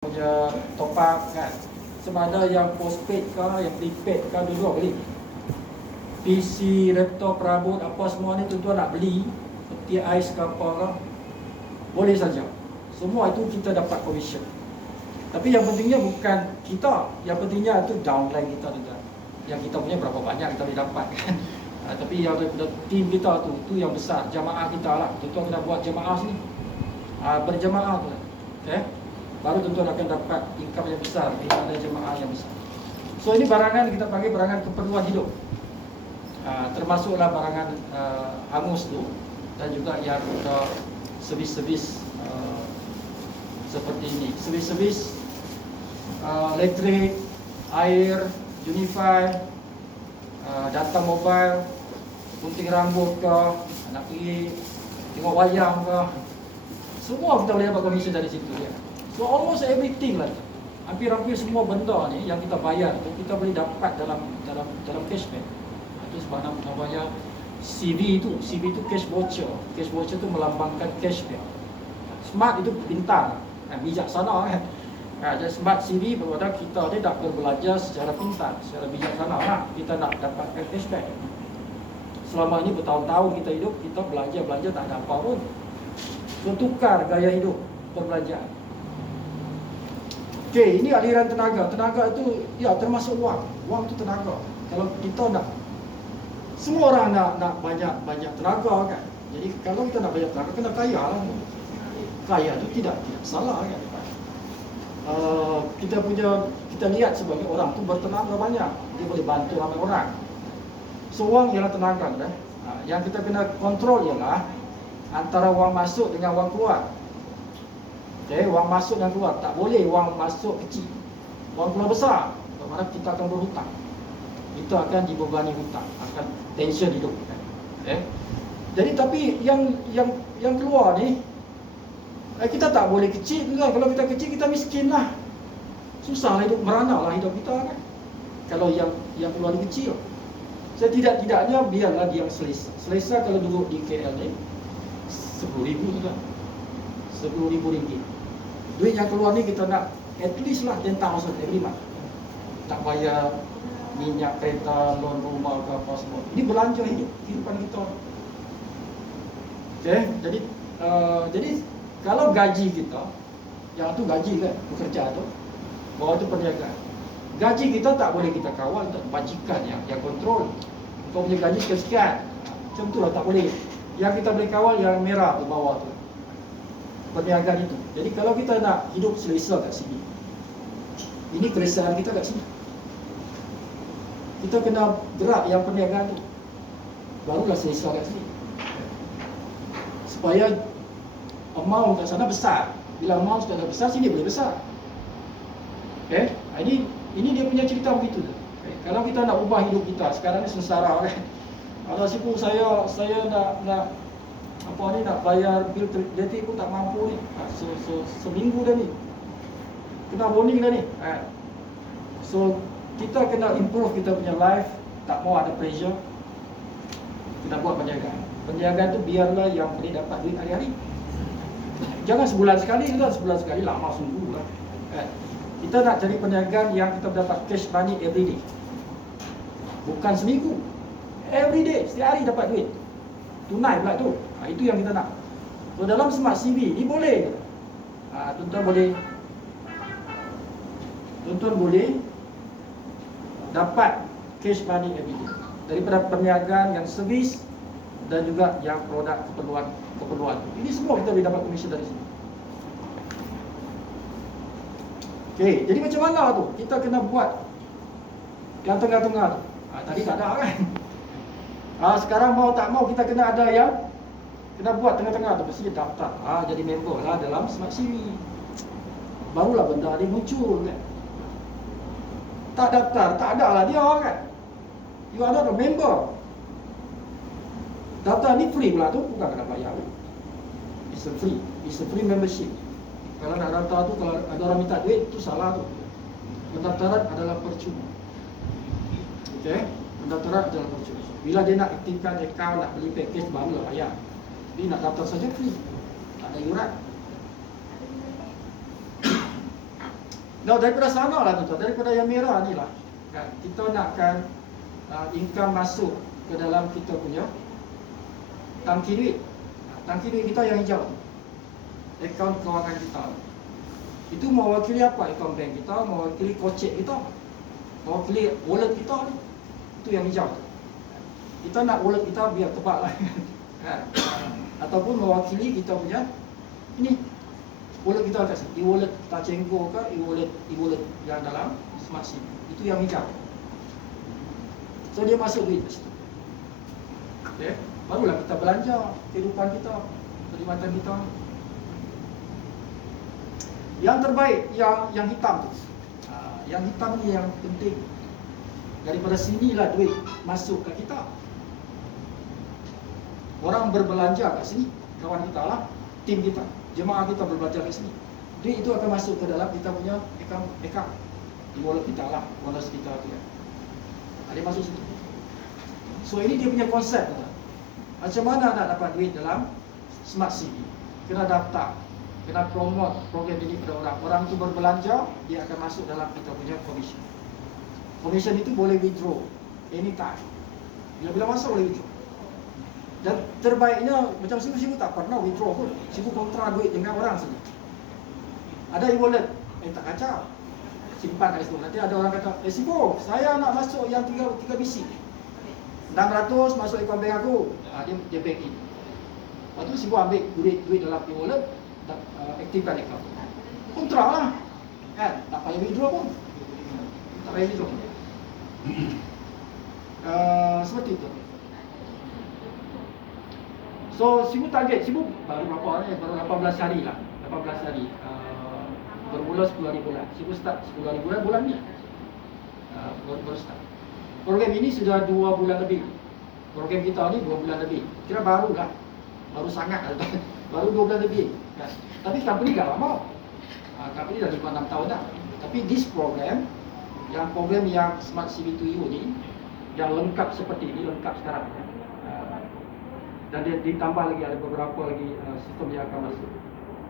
punya top up kan. Sama ada yang postpaid ke, yang prepaid ke, dua beli. PC, laptop, perabot, apa semua ni tuan-tuan nak beli, seperti ais ke apa ke, boleh saja. Semua itu kita dapat commission. Tapi yang pentingnya bukan kita, yang pentingnya itu downline kita juga. Yang kita punya berapa banyak kita boleh dapat kan. Tapi yang daripada tim kita tu, itu yang besar, jamaah kita lah. Tuan-tuan kena buat jamaah sini, berjamaah tu. Okay? Baru tuan-tuan akan dapat income yang besar bila ada jemaah yang besar. So ini barangan kita panggil barangan keperluan hidup. Termasuklah barangan hangus tu dan juga yang servis-servis seperti ini. Servis-servis elektrik, air, Unify, data mobile, gunting rambut ke, nak pergi tengok wayang ke, semua kita boleh dapat komisen dari situ ya. So almost everything lah, hampir-hampir semua benda ni yang kita bayar tu kita boleh dapat dalam cashback. Itu sebab namanya CV itu cash voucher. Cash voucher tu melambangkan cashback. Smart itu pintar, bijaksana kan. Jadi smart CV bermakna kita ni nak berbelanja secara pintar, secara bijaksana lah. Kita nak dapatkan cashback. Selama ini bertahun-tahun kita hidup, kita belanja tak ada apa pun. So tukar gaya hidup perbelanjaan. Okey, ini aliran tenaga. Tenaga itu ya termasuk wang. Wang itu tenaga. Kalau kita nak, semua orang nak banyak tenaga kan. Jadi kalau kita nak banyak tenaga, kena kaya lah. Kaya itu tidak salah kan. Kita lihat sebagai orang tu bertenaga banyak, dia boleh bantu ramai orang. So wang ialah tenaga kan. Yang kita kena kontrol ialah antara wang masuk dengan wang keluar. Okay, wang masuk dan keluar. Tak boleh wang masuk kecil, wang keluar besar. Bermakna kita akan berhutang. Kita akan dibebani hutang, akan tension hidup. Okay. Jadi tapi yang keluar ni, kita tak boleh kecil juga. Kalau kita kecil, kita miskin lah. Susah lah hidup, merana lah hidup kita kan. Kalau yang keluar ni kecil. Setidak-tidaknya biarlah dia yang selesa. Selesa kalau duduk di KL ni 10,000 juga, 10,000 ringgit. Duit yang keluar ni kita nak at least lah 10,000 every month. Tak bayar minyak, kereta, loan rumah ke apa semua. Ini belanja hidup, kehidupan kita. Okay, jadi kalau gaji kita, yang tu gaji kan, pekerja tu, bawah tu perniagaan. Gaji kita tak boleh kita kawal, tak majikan yang kontrol. Kau punya gaji sekian, macam tu lah tak boleh. Yang kita boleh kawal yang merah di bawah tu, perniagaan itu. Jadi kalau kita nak hidup selesa kat sini, ini keresahan kita kat sini. Kita kena gerak yang perniagaan tu, barulah selesa kat sini. Supaya amount kat sana besar. Bila amount sudah besar, sini boleh besar. Okay? Ini dia punya cerita begitu. Okay? Kalau kita nak ubah hidup kita, sekarang ni sengsara kan. Kalau sipu saya nak apa ni, nak bayar bil elektrik pun tak mampu ni. Seminggu dah ni kena warning dah ni. So kita kena improve kita punya life, tak mau ada pressure. Kita buat perniagaan. Perniagaan tu biarlah yang boleh dapat duit hari-hari. Jangan sebulan sekali juga, sebulan sekali lama sungguh lah. Kita nak cari perniagaan yang kita dapat cash money every day. Bukan seminggu, every day, setiap hari dapat duit. Tunai pula tu. Itu yang kita nak. So dalam Smart CV ni boleh. Tuan-tuan boleh dapat cash money every day daripada perniagaan yang servis dan juga yang produk keperluan. Ini semua kita boleh dapat komisen dari sini. Okey, jadi macam mana tu? Kita kena buat yang tengah-tengah tu. Tadi tak ada kan? Sekarang mau tak mau kita kena ada yang kena buat tengah-tengah tu, mesti daftar. Jadi member lah dalam Smart CV. Barulah benda ni muncul kan. Tak daftar, tak ada lah dia kan. You are not a member. Daftar ni free pula tu, bukan kena bayar. It's a free membership. Kalau nak daftar tu, kalau ada orang minta duit, tu salah tu. Pendaftaran adalah percuma. Okay? Pendaftaran adalah percuma. Bila dia nak aktifkan akaun, nak beli package, barulah bayar. Jadi nak daftar saja free, tak ada iuran. Nah, daripada sana lah tuan, daripada yang merah ni lah kan, kita nakkan income masuk ke dalam kita punya tangki duit. Tangki duit kita yang hijau, akaun kewangan kita. Itu mewakili apa? Akaun bank kita, mewakili kocek kita, mewakili wallet kita ni. Itu yang hijau. Kita nak wallet kita biar tebak lah kan? Ataupun mewakili kita punya ini wallet kita kat sini, e-wallet Tacenggo ke e-wallet yang dalam Smart SIM. Itu yang hijau. So dia masuk duit ke situ. Okay. Barulah kita belanja kehidupan kita, perkhidmatan kita. Yang terbaik yang hitam tu. Yang hitam ni yang penting. Daripada sinilah duit masuk ke kita. Orang berbelanja kat sini, kawan kita lah, tim kita, jemaah kita berbelanja kat sini. Duit itu akan masuk ke dalam kita punya account di wallet kita lah, wallet kita tu kan. Dia masuk situ. So ini dia punya konsep tu. Macam mana nak dapat duit dalam Smart SIM? Kena daftar, kena promote program ini kepada orang. Orang tu berbelanja, dia akan masuk dalam kita punya commission. Commission itu boleh withdraw anytime. Bila masuk boleh withdraw. Dan terbaiknya macam Sibu tak pernah withdraw pun. Sibu kontra duit dengan orang sini. Ada e-wallet, tak kacau. Simpan kat situ. Nanti ada orang kata, Sibu, saya nak masuk yang 3 BC. 600 masuk akaun bank aku. Dia bank in. Lepas tu Sibu ambil duit dalam e-wallet, aktifkan akaun. Kontra lah. Kan? Tak payah withdraw pun. Tak payah withdraw. Seperti itu. So Sibu target, Sibu baru berapa ni? Baru 18 hari lah. 18 hari. Bermula 10 hari bulan. Sibu start 10 hari bulan ni. Baru start. Program ini sudah 2 bulan lebih. Program kita ni 2 bulan lebih. Kira baru lah. Baru sangat lah. Baru 2 bulan lebih kan? Tapi company dah lama. Company dah 5-6 tahun dah. Tapi this program yang Smart CB2U ni, yang lengkap seperti ini, lengkap sekarang ya. Dan dia ditambah lagi, ada beberapa lagi sistem yang akan masuk.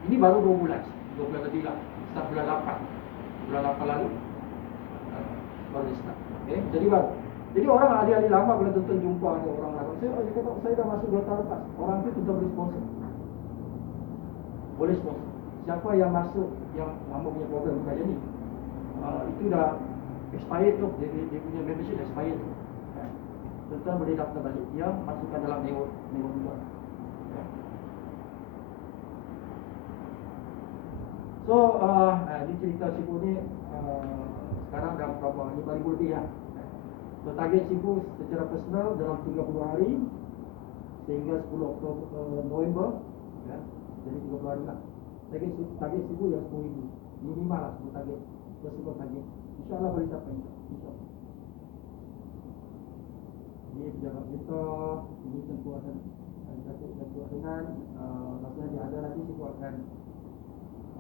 Ini baru 2 bulan lebih lah. Start bulan 8. Bulan 8 lalu baru di start. Okay? Jadi orang ahli-ahli lama kalau tuan jumpa dengan orang lama, dia kata saya dah masuk 2 tahun lepas. Orang tu tuan boleh sponsor. Boleh sponsor. Siapa yang masuk yang lama punya program bukan ni, itu dah expired tu, dia punya membership dah expired tu. Tuan boleh daftar balik, dia masukkan dalam Neo juga. So ini cerita Sibu ni sekarang dah berapa, 5,000 lebih lah. So target Sibu secara personal dalam 30 hari sehingga 10 November ya. Jadi 30 hari lah. Target Sibu yang 10,000 minimal lah, target tersebut target. InsyaAllah boleh capai, insyaAllah. Ini pejabat kita, ini tentu akan tentu dengan maksudnya dia ada nanti Sibu akan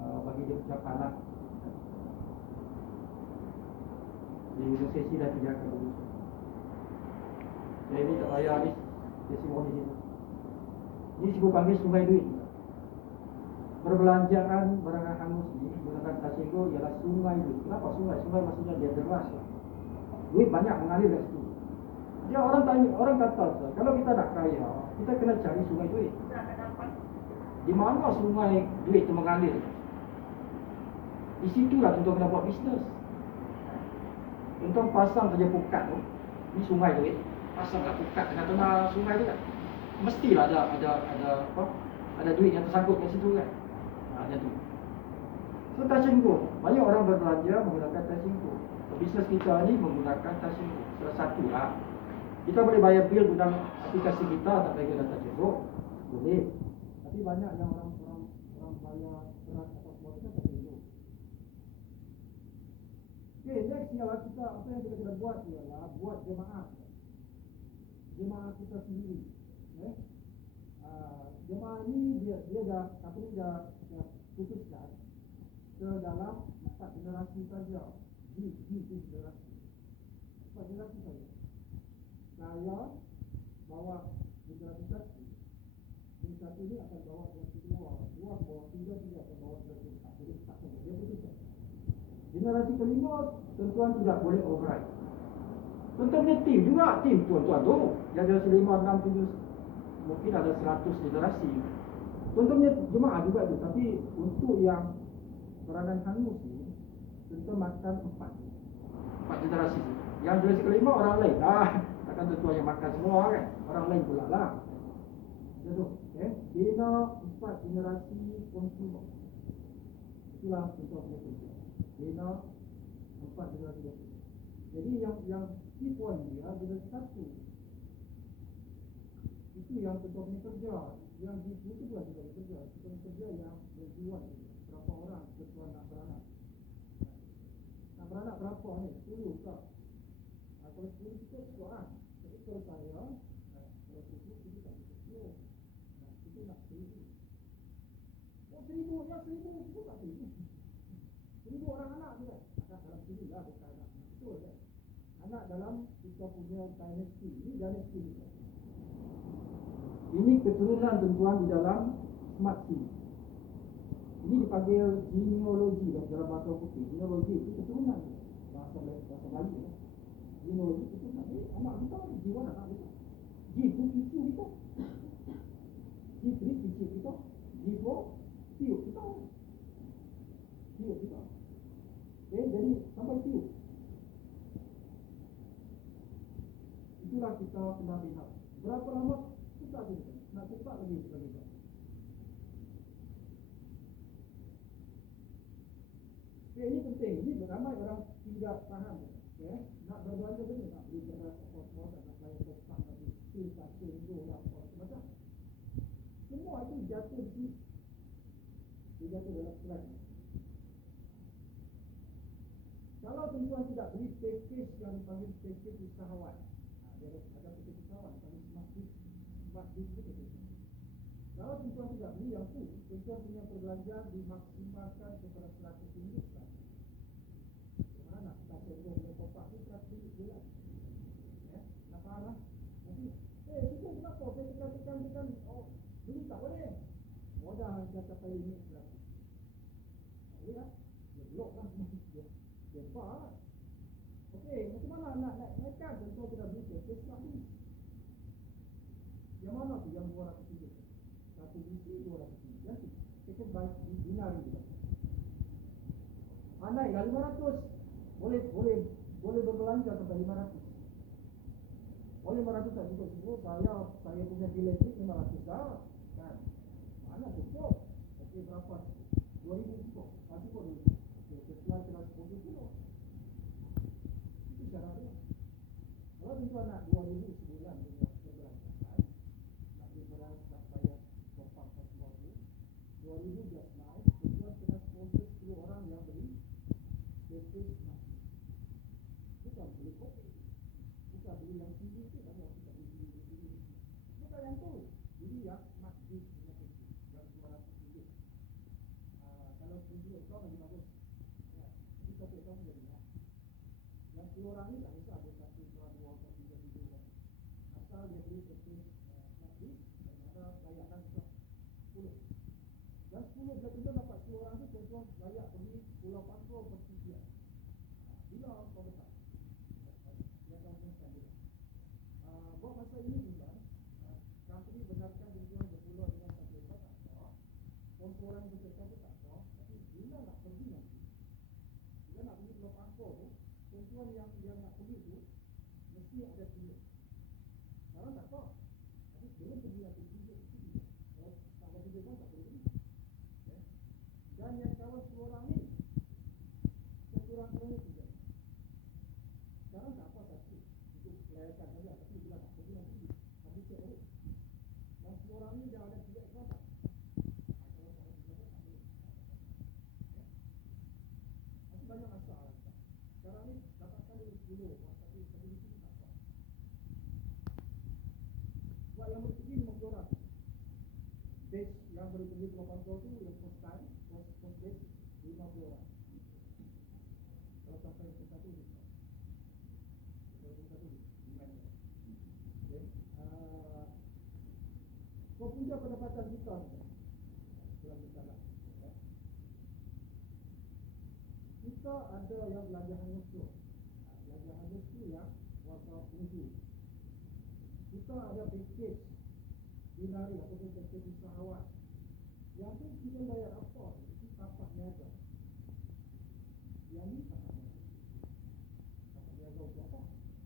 bagi dia ucapan lah di ujung sesi dan tidak akan begitu. Jadi ini tak payah ni testimoni di sini. Ini Sibu panggil sungai duit. Perbelanjaan barang hangus ni menggunakan Tacenggo ialah sungai duit. Kenapa sungai? Sungai maksudnya dia deras lah. Duit banyak mengalir dari situ. Dia orang tanya, orang kata, kalau kita nak kaya, kita kena cari sungai duit. Di mana sungai duit itu mengalir? Di situlah contoh kena buat bisnes. Contoh pasang saja pukat tu, ini sungai duit. Pasanglah pukat tengah-tengah sungai tu kan. Mestilah ada apa? Ada duit yang tersangkut kat situ kan. Ada tu. So Tacenggo, banyak orang berbelanja menggunakan Tacenggo. Bisnes kita ni menggunakan Tacenggo. Salah satu lah. Kita boleh bayar bil guna aplikasi kita tak payah guna Tacenggo. Boleh. Tapi banyak yang orang bayar berat atau semua kita Tacenggo. Okay, next ialah kita, apa yang kita buat ialah buat jemaah kita sendiri. Jemaah ini dia dah putuskan ke dalam 4 generasi saja. Di generasi 4 generasi saja. Saya bawa generasi 1, generasi 1 ini akan bawa generasi 2 bawa 3 akan bawa generasi 4. Jadi 4 saja. Dia putuskan. Generasi kelima, tuan-tuan tidak boleh override. Contohnya tim juga, tim tuan-tuan tu yang generasi 5, 6, 7, mungkin ada 100 generasi. Contohnya jemaah juga tu, tapi untuk yang peranan hangus ni, tuan-tuan makan 4 generasi. Yang generasi kelima orang lain takkan tuan-tuan yang makan semua kan, orang lain pula lah. Jadi, bina 4 generasi konsumer. Itulah tuan-tuan punya tujuan. Bina 4 generasi konsumer. Jadi yang key point dia generasi 1 itu yang tuan-tuan punya kerja. Yang di itu pula juga kerja. Tuan kerja yang berjuang berapa orang tuan nak beranak. Nak beranak berapa ni? 10 ke? Kalau 10 kita seorang. Jadi kalau saya kalau 10 kita tak bisa 10. Kita nak 1000. Oh 1000 ya 1000 kita tak 1000. 1000 orang anak tu kan? Anak dalam sini lah bukan anak betul kan? Anak dalam kita punya dynasty. Ini dynasty kita. Ini keturunan tuan-tuan di dalam smart city. Ini dipanggil genealogi dalam bahasa putih. Genealogi itu keturunan bahasa Melayu ya. Genealogi itu nanti anak kita, jiwa anak kita. G itu cucu kita. G3 cucu kita. G4 tiup kita. Tiup kita. Jadi sampai tiup. Itulah kita kena lihat. Berapa lama kita bisa? Nak cepat lagi sebagainya. Ini penting. Ini ramai orang tidak faham. Nak berbelanja benar, nak beli beras, apa-apa, nak bayar kotak, nak beli sil, dolar, macam. Semua itu jatuh di sini. Dia jatuh dalam slide. Kalau tuan-tuan tidak beli package yang dipanggil package usahawan, dia ada package usahawan, dipanggil smart business. Kalau tuan-tuan tidak beli yang tu, tuan-tuan punya perbelanjaan dimaksimalkan kepada 100 ringgit. Mana nak kita tengok punya kotak ni 100 ringgit je lah. Nak faham lah. Nanti, kita kenapa? Saya tekan, beli tak boleh. Modal dia capai limit 100. Boleh lah. Dia blok lah. Dia faham. Okey, macam mana nak naikkan? Tuan-tuan kita beli package lagi. Yang mana tu yang 200 ringgit? Satu biji 200 ringgit. Yang tu, kita baik dinar juga. Naiklah 500. Boleh berbelanja sampai 500. Boleh 500 tak cukup semua. Saya punya bilik ni 500 dah. Kan? Mana cukup? Okey berapa? 2000 cukup. Cukup dulu. Setelah 110 kilo. Itu cara dia. Kalau tuan nak 2000 sebulan punya perbelanjaan, nak beli beras, nak bayar kopak semua tu, 2000 just naik. Tuan kena sponsor 10 orang yang beli package nasi. Bukan beli kopi. Bukan beli yang tinggi tu. Banyak kita beli tinggi. Bukan yang tu. Jadi yang masjid punya package. Yang 200 ringgit. Kalau 1000 ekor lagi bagus. Jadi 1 ekor jadi lah. Yang 10 orang ni tak bisa ada 1 ekor, 2 ekor, 3 ekor. Asal dia beli package masjid. Dan ada layakan 10. Dan 10 bila kita dapat 10 orang tu, tuan-tuan layak pergi Pulau Pampur percutian. Bila kau besar? Dia akan mengenai dia. Buat masa ini bulan, company benarkan tuan-tuan berpulau dengan satu ekor tak apa. Orang bercakap tu tak apa. Tapi bila nak pergi nanti, bila nak pergi Pulau Pampur tu, tuan-tuan yang nak pergi tu, mesti ada pilih. Sekarang tak apa. Tapi belum pergi nanti pilih. Kalau tak ada pilih pun tak boleh pergi. Dan yang kawan 10 orang ni sekurang-kurangnya 3. Sekarang tak apa tapi untuk layakan saja. Tapi bila nak pergi nanti habis cek dulu. Dan 10 orang ni dah ada 3 ekor tak? Kalau tak ada 3 ekor tak boleh. Masih banyak masalah. Sekarang ni dapatkan dulu 10. Tapi di sini tak apa. Buat yang boleh pergi 50 orang. Base yang boleh pergi ke Pampur tu yang first time, first base 50 orang. Kalau sampai ke satu bisa. Kalau ke satu gimana? Okey. Punca pendapatan kita. Kalau kita lah. Kita ada yang belajar hangus tu. Belajar hangus tu yang warga fungsi. Kita ada package binari ataupun package usahawan. Yang tu kita bayar apa? Itu tapak niaga. Yang ni tapak niaga. Tapak niaga untuk apa?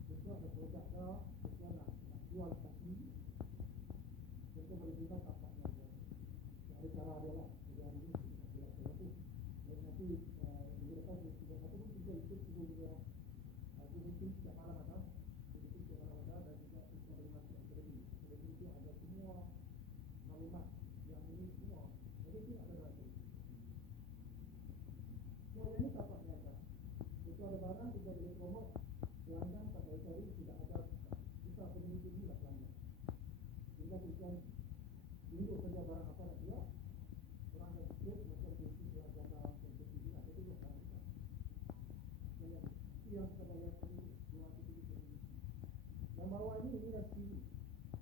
Kita ada produk dah, kita nak jual kat sini. Kita boleh guna tapak niaga. Ada cara dia lah. Jadi hari ni kita nak jelas cara tu. Dan nanti minggu depan kita satu pun kita ikut juga aku mungkin setiap malam ada. Jadi setiap malam ada dan juga kita boleh masuk akademi. Akademi itu ada semua maklumat yang ini semua. Jadi itu ada lagi. Semua ini tapak niaga. Itu ada barang kita boleh promote. Pelanggan pada hari tidak ada kita komuniti ini tak pelanggan. Sehingga kita tunjuk saja barang apa nak jual. Orang yang sikit macam besi yang jaga kompetisi ini ada juga barang kita. Jadi itu yang kita bayar tadi dua titik ini. Yang bawah ini adalah TV.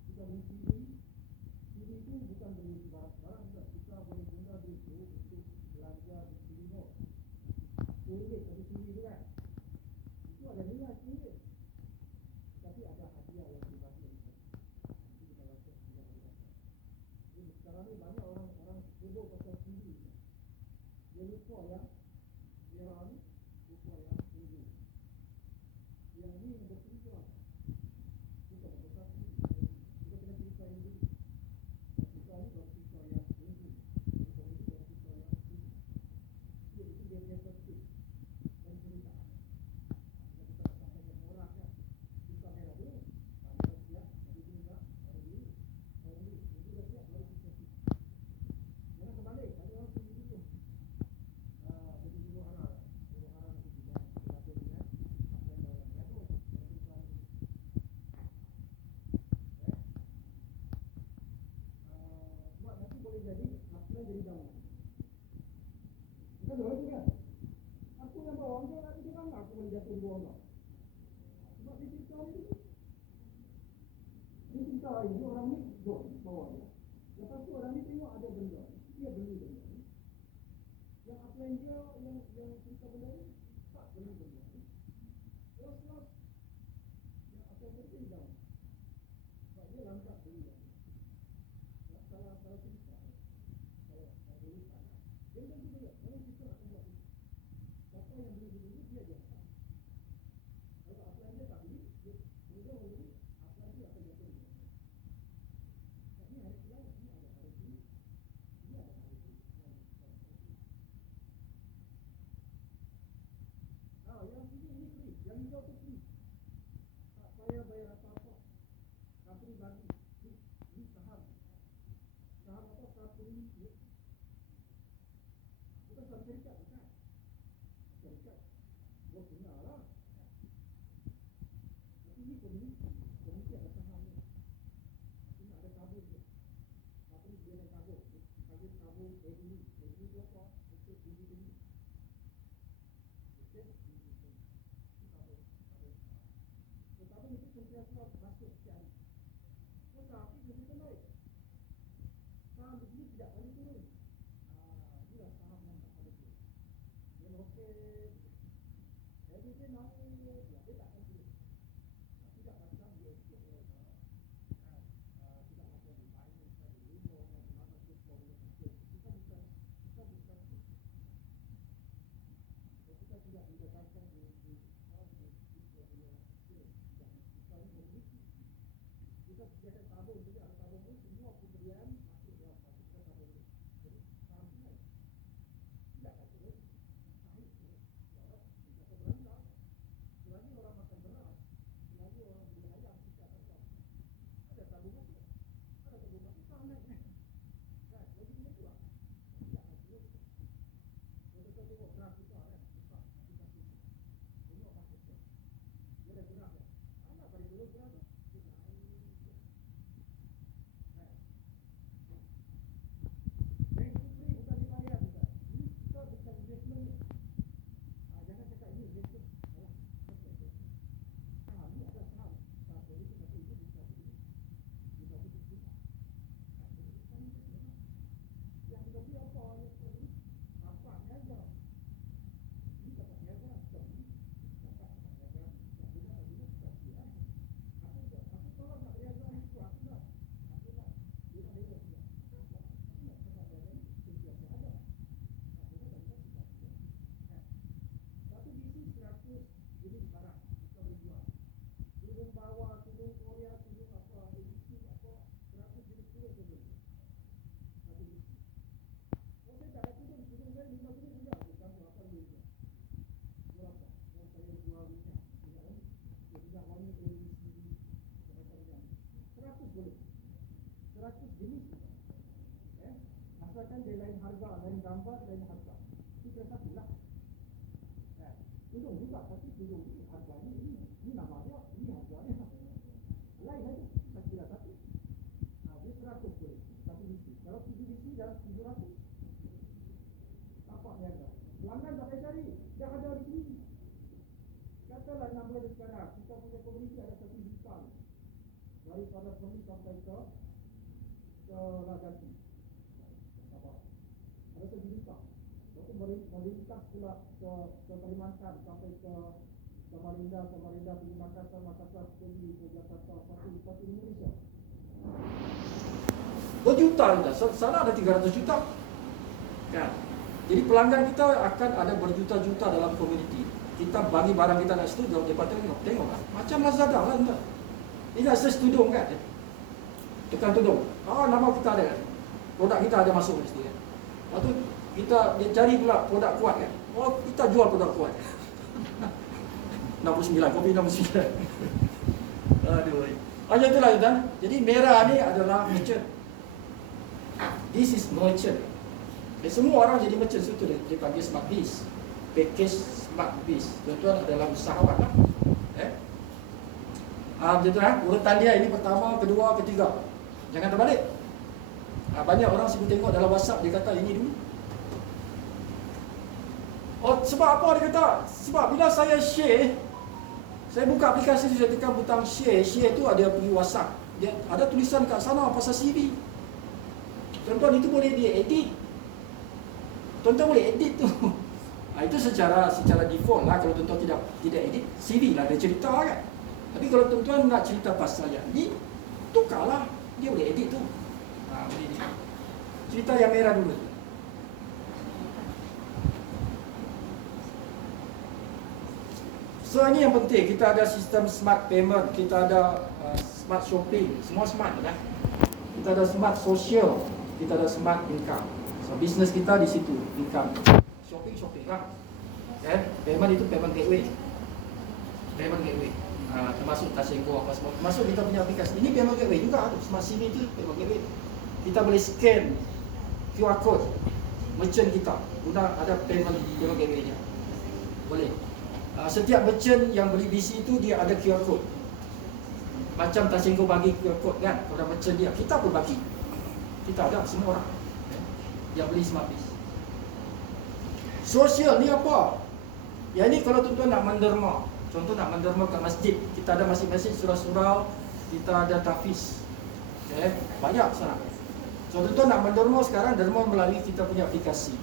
Kita beli TV. TV itu bukan beli barang-barang, kita boleh guna duit itu untuk belanja di TV mall. RM1 satu TV itu kan. Itu ada nilai RM1. Tapi ada hadiah yang dibagi. Itu kita baca hadiah. Jadi sekarang ni banyak orang sibuk pasal TV. Dia lupa yang viral ni, lupa yang TV. Yang ni bertujuan. Kita berkata kita kena cerita ini. Cerita ni bercerita yang TV. Kita ini bercerita yang TV. Itu dia punya topik dan cerita. Kita sampai yang orang kan. Kita merah dulu. Kita siap, jadi kita baru dulu. Jadi dah siap, baru kita siap. Jangan terbalik, ada orang tinggi dulu. Jadi dulu arah itu tidak berlaku dengan apa yang dalam dia tu. Sebab nanti boleh jadi, apa jadi dalam. Kita dua kan? Aku yang bawa dia, nanti dia kan aku menjatuh buang lah. Sebab dia cerita ni dulu. Dia cerita ini, orang ni bawa dia. Lepas tu orang ni tengok ada benda. Dia beli benda ni. Yang apa yang dia, yang cerita benda ni, tak beli benda ni. Terus yang apa yang terjadi dalam. Sebab dia lambat beli dia. Salah cerita. Kalau beli sana. Dia kan juga, orang kita nak buat ini. Siapa yang beli dulu, dia jasa. Kalau apa yang dia tak beli, dia beli, apa yang dia akan jatuh. Tapi hari lain, ini ada hari ini. Ini ada hari ini. Yang ini free. Yang hijau tu free. Tak payah bayar apa-apa. Company bagi. Ini saham. Saham apa? Company. Bukan saham syarikat, bukan. Syarikat. Gua kenal lah. Tapi ini komuniti. Komuniti ada saham ni. Ini ada kabur dia. Company dia ada kabur. Kabur ADU. ADU tu apa? Untuk dividend. Okay? Tetapi itu sentiasa masuk setiap hari. Tetapi begitu baik. Saham begini tidak boleh turun. Inilah saham yang tak boleh turun. Dia okey. Jadi dia naik, dia tak akan turun. Tidak macam dia tidak macam di finance dan di limo dan apa tu problem itu. Kita bukan. Kita tidak didapatkan di kita sediakan tabung saja, ada tabung pun semua pemberian masuk dalam tabung. Tudung juga, tapi tudung ini harganya ini nama dia, ini harganya lain aja, tak kira satu. Dia 100 boleh, satu biji. Kalau 7 biji dah 700. Apa ni harga? Pelanggan tak payah cari, dah ada di sini. Katalah 6 bulan sekarang, kita punya komuniti ada 1 juta. Daripada Perlis sampai ke Naganti. Ada 1 juta. Lepas tu melintas pula ke Kalimantan sampai ke Samarinda pergi Makassar pergi ke Jakarta, satu Indonesia. Berjuta dah. Sana ada 300 juta. Kan? Jadi pelanggan kita akan ada berjuta-juta dalam komuniti. Kita bagi barang kita nak situ, dia patut tengok kan. Macam Lazada lah tuan. Ini nak search tudung kan. Tekan tudung. Nama kita ada kan. Produk kita ada masuk mesti kan. Lepas tu dia cari pula produk kuat kan. Kita jual produk kuat. 69, kopi 69. Aduh. Macam itulah tuan. Jadi merah ni adalah merchant. This is merchant. Semua orang jadi merchant situ dia panggil smart biz. Package smart biz. Tuan-tuan adalah usahawan lah. Macam tu lah. Urutan dia ini pertama, kedua, ketiga. Jangan terbalik. Banyak orang sibuk tengok dalam WhatsApp dia kata ini dulu. Sebab apa dia kata? Sebab bila saya share, saya buka aplikasi tu, saya tekan butang share. Share tu ada pergi WhatsApp. Dia ada tulisan kat sana pasal CV. Tuan-tuan itu boleh dia edit. Tuan-tuan boleh edit tu. Itu secara default lah. Kalau tuan-tuan tidak edit, CV lah dia cerita kan. Tapi kalau tuan-tuan nak cerita pasal yang ni, tukarlah. Dia boleh edit tu. Boleh edit. Cerita yang merah dulu. So ini yang penting, kita ada sistem smart payment, kita ada smart shopping, semua smart lah. Kita ada smart social, kita ada smart income. So bisnes kita di situ, income. Shopping lah. Payment itu payment gateway. Termasuk Tasenggo apa semua. Termasuk kita punya aplikasi. Ini payment gateway juga, smart CV itu payment gateway. Kita boleh scan QR code merchant kita, guna ada payment gateway nya. Boleh. Setiap merchant yang beli BC itu dia ada QR code. Macam Tasenggo bagi QR code kan kepada merchant dia, kita pun bagi. Kita ada semua orang yang beli smart biz. Sosial ni apa? Yang ni kalau tuan-tuan nak menderma, contoh nak menderma kat masjid, kita ada masing-masing surau-surau, kita ada tahfiz. Banyak sana. So tuan-tuan nak menderma sekarang, derma melalui kita punya aplikasi.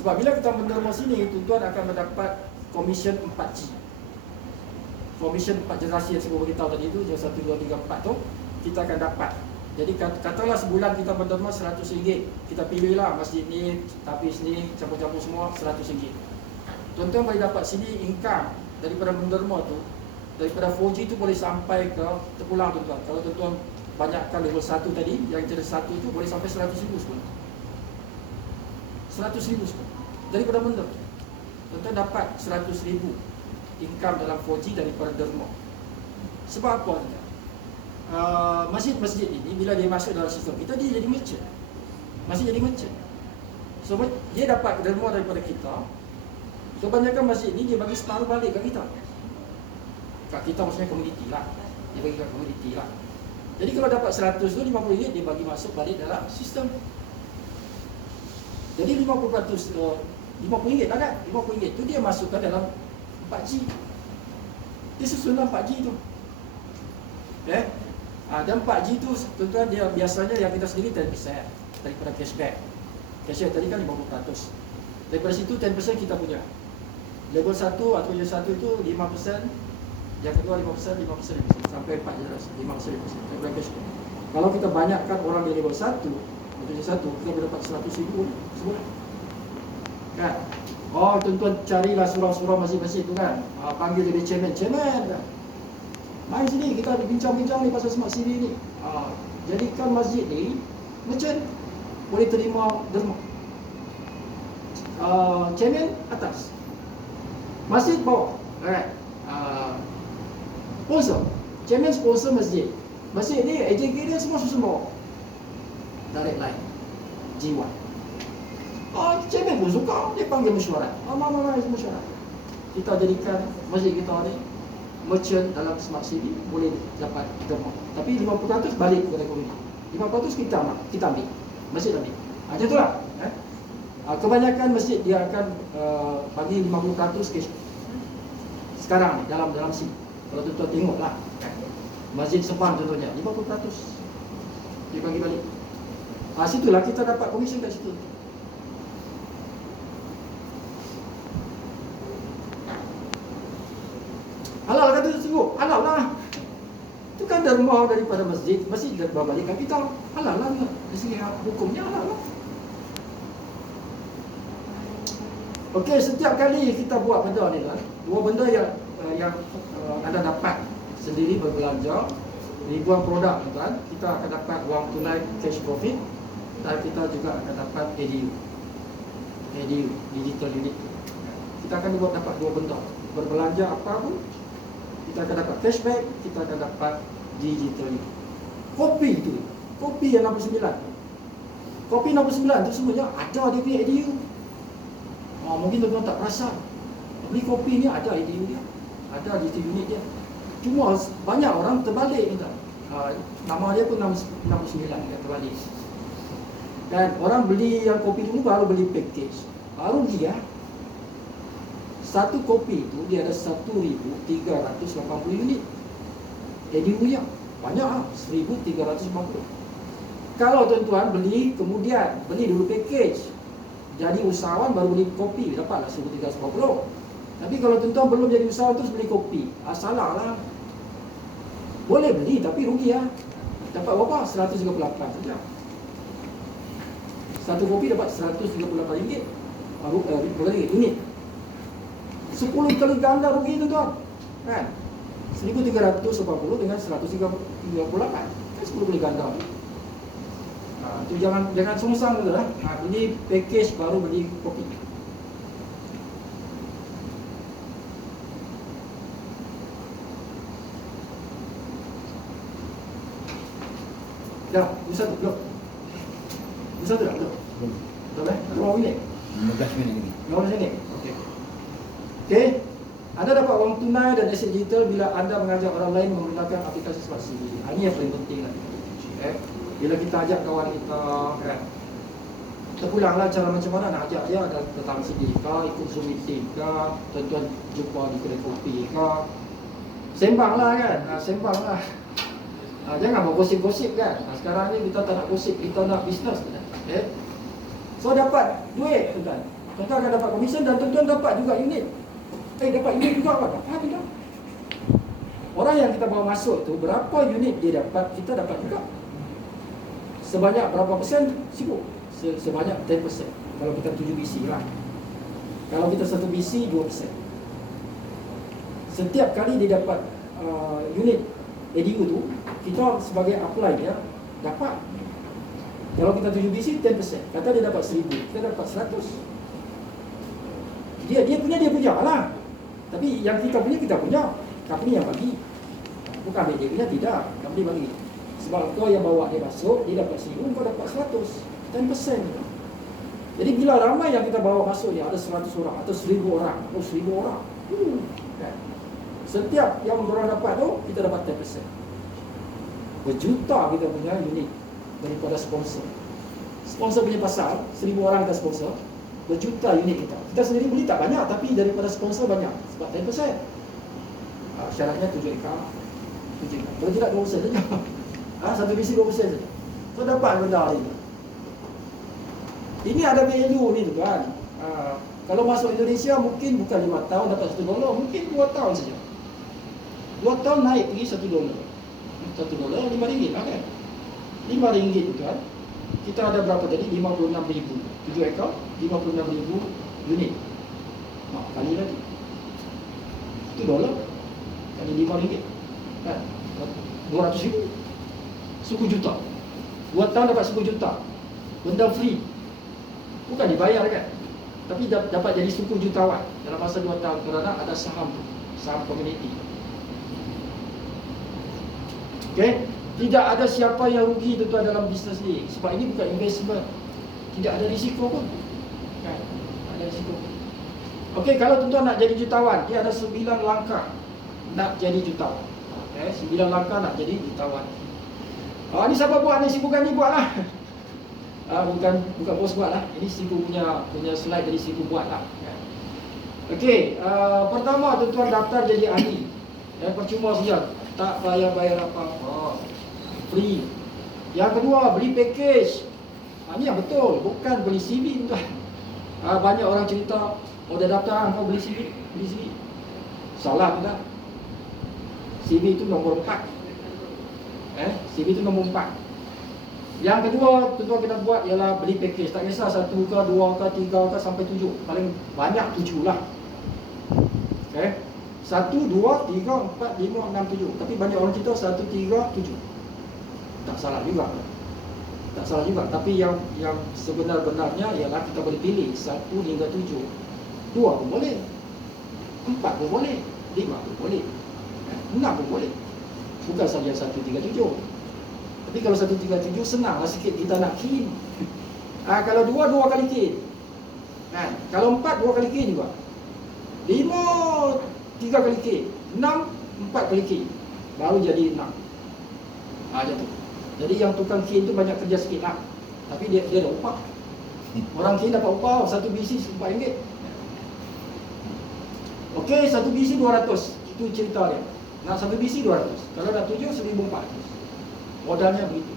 Sebab bila kita menderma sini, tuan-tuan akan mendapat komisen 4G. Komisen 4 generasi yang saya beritahu tadi itu, 1, 2, 3, 4 tu kita akan dapat. Jadi katalah sebulan kita menderma RM100. Kita pilihlah masjid ni, tahfiz ni, campur-campur semua RM100. Tuan-tuan boleh dapat sini income daripada menderma tu, daripada 4G tu boleh sampai ke terpulang tuan-tuan. Kalau tuan-tuan banyakkan level 1 tadi, yang jenis 1 tu boleh sampai RM100 sebulan. RM100 sebulan daripada menderma. Tuan-tuan dapat RM100,000 income dalam 4G daripada derma. Sebab apa? Masjid-masjid ini bila dia masuk dalam sistem kita, dia jadi merchant. Masih jadi merchant. So dia dapat derma daripada kita. So banyakkan masjid ni dia bagi separuh balik kat kita. Kat kita maksudnya komuniti lah. Dia bagi kat komuniti lah. Jadi kalau dapat 100 tu, RM50 dia bagi masuk balik dalam sistem. Jadi 50% RM50 tak ada. RM50 tu dia masukkan dalam 4G. Dia susun dalam 4G tu. Dan 4G tu tuan-tuan dia biasanya yang kita sendiri 10% daripada cashback. Cashback tadi kan 50%. Daripada situ 10% kita punya. Level 1 atau level 1 itu 5%, yang kedua 5%, 5%, sampai 4%, 5%. Daripada cashback. Kalau kita banyakkan orang di level 1, level 1 kita boleh dapat RM100,000 sebulan. Kan? Tuan-tuan carilah surau-surau masjid-masjid tu kan. Panggil dia chairman kan. Mari sini kita bincang-bincang ni pasal smart city ni. Jadikan masjid ni merchant boleh terima derma. Chairman atas, masjid bawah. Alright. Sponsor, chairman sponsor masjid. Masjid ni AJK dia semua susun bawah. Direct line G1. Chairman pun suka, dia panggil mesyuarat. Mesyuarat. kita jadikan masjid kita ni merchant dalam smart city, boleh dapat demo. Tapi 50% balik kepada komuniti. 50% kita ambil. Masjid ambil. Macam itulah. Kebanyakan masjid dia akan bagi 50% cash. Sekarang ni dalam sini. Kalau tuan-tuan tengoklah. Masjid Sepang contohnya 50% dia bagi balik. Situlah kita dapat komisen kat situ. Halal kata sungguh, halal lah. Itu kan derma daripada masjid dah berbalik kapital. Halal lah dari segi hukumnya halal lah. Okey, setiap kali kita buat benda ni lah, dua benda yang anda dapat sendiri berbelanja, ribuan produk tuan, kita akan dapat wang tunai cash profit dan kita juga akan dapat ADU digital unit. Kita akan dapat dua benda, berbelanja apa pun kita akan dapat cashback, kita akan dapat digital unit. Kopi yang 69, kopi 69 tu semuanya ada dia punya ADU. Mungkin tuan-tuan tak perasan, beli kopi ni ada ADU dia, ada digital unit dia. Cuma banyak orang terbalik ni tak. Nama dia pun 69 dia terbalik. Dan orang beli yang kopi dulu baru beli package. Baru dia satu kopi itu dia ada 1,380 unit. ADU-nya banyak lah, 1,350. Kalau tuan-tuan beli kemudian beli dulu package, jadi usahawan baru beli kopi, dapatlah 1,350. Tapi kalau tuan-tuan belum jadi usahawan terus beli kopi, salah lah. Boleh beli tapi rugi lah. Dapat berapa? 138 saja. Satu kopi dapat RM138. Berapa unit? 10 kali ganda rugi tuan-tuan. Kan? 1,340 dengan 138. Kan 10 kali ganda. Itu jangan sungsang tu lah. Beli package baru beli kopi. Dah, bisa tu belum? Bisa tu dah belum? Belum ada berapa minit? 15 minit lagi. 15 minit? Okey. Anda dapat wang tunai dan aset digital bila anda mengajak orang lain menggunakan aplikasi smart city. Ini yang paling penting lah. Bila kita ajak kawan kita, kan, terpulanglah cara macam mana nak ajak dia datang sini ke, ikut Zoom meeting ke, tuan-tuan jumpa di kedai kopi ke. Sembang lah kan, sembang lah. Jangan bergosip-gosip kan. Sekarang ni kita tak nak gosip, kita nak bisnes kan. So dapat duit tuan-tuan. Tuan-tuan akan dapat komisen dan tuan-tuan dapat juga unit. Dapat unit juga apa? Tuan-tuan. Orang yang kita bawa masuk tu, berapa unit dia dapat, kita dapat juga. Sebanyak berapa persen? Sibuk. Sebanyak 10%. Kalau kita 7 BC lah. Kalau kita 1 BC, 2%. Setiap kali dia dapat unit ADU tu, kita sebagai apply dia dapat. Kalau kita 7 BC, 10%. Kata dia dapat 1,000, kita dapat 100. Dia punya lah. Tapi yang kita punya. Company yang bagi. Bukan ambil dia punya, tidak. Company bagi. Sebab kau yang bawa dia masuk, dia dapat 1,000, kau dapat 100. 10%. Jadi bila ramai yang kita bawa masuk ni, ada 100 orang atau 1,000 orang atau 1,000 orang. Kan? Setiap yang orang dapat tu, kita dapat 10%. Berjuta kita punya unit daripada sponsor. Sponsor punya pasal, 1,000 orang kita sponsor, berjuta unit kita. Kita sendiri beli tak banyak, tapi daripada sponsor banyak. Sebab 10%. Syaratnya 7 ekar. Kalau tidak 2% saja. Satu BC 2% saja. So dapat benda ni. Ini ada value ni tu kan. Kalau masuk Indonesia mungkin bukan 5 tahun dapat $1, mungkin 2 tahun saja. 2 tahun naik pergi $1. $1 RM5 lah kan. RM5 tu kan. Kita ada berapa tadi? 56,000. 7 ekar 56,000 unit. Kali lagi $1 kali RM5 kan, 200,000, 10 juta. 2 tahun dapat 10 juta. Benda free. Bukan dibayar kan, tapi dapat jadi 10 jutawan dalam masa 2 tahun kerana ada saham community. Okay? Tidak ada siapa yang rugi tuan-tuan dalam bisnes ni. Sebab ini bukan investment. Tidak ada risiko pun kan? Tak ada risiko. Okey, kalau tuan-tuan nak jadi jutawan, dia ada 9 langkah nak jadi jutawan. 9 langkah nak jadi jutawan. Ni siapa buat ni? Si bukan ni buat lah. Bukan bos buat lah. Ini Sibu punya slide dari Sibu buat lah. Okey, pertama tuan-tuan daftar jadi ahli. Percuma saja, tak bayar apa-apa. Free. Yang kedua, beli package. Ini yang betul, bukan beli CV tuan. Banyak orang cerita, dah daftar kau beli CV. Salah tak? CV itu nombor 4. CV itu nombor 4. Yang kedua, tuan-tuan kena buat ialah beli package. Tak kisah 1 ke, 2 ke, 3 ke sampai 7. Paling banyak 7 lah. 1, 2, 3, 4, 5, 6, 7. Tapi banyak orang cerita 1, 3, 7. Tak salah juga. Tapi yang sebenar-benarnya ialah kita boleh pilih 1 hingga 7. 2 pun boleh, 4 pun boleh, 5 pun boleh, 6 pun boleh. Bukan saja 1, 3, 7. Tapi kalau 1, 3, 7 senanglah sikit kita nak key in. Kalau 2 kali key in. Kalau 4 2 kali key in juga. 5 3 kali key in. 6 4 kali key in. Baru jadi 6. Macam tu. Jadi yang tukang key in tu banyak kerja sikit lah. Tapi dia ada upah. Orang key in dapat upah 1 BC RM4. Okey, 1 BC 200. Itu cerita dia. Nak 1 BC 200. Kalau dah 7 1400. Modalnya begitu.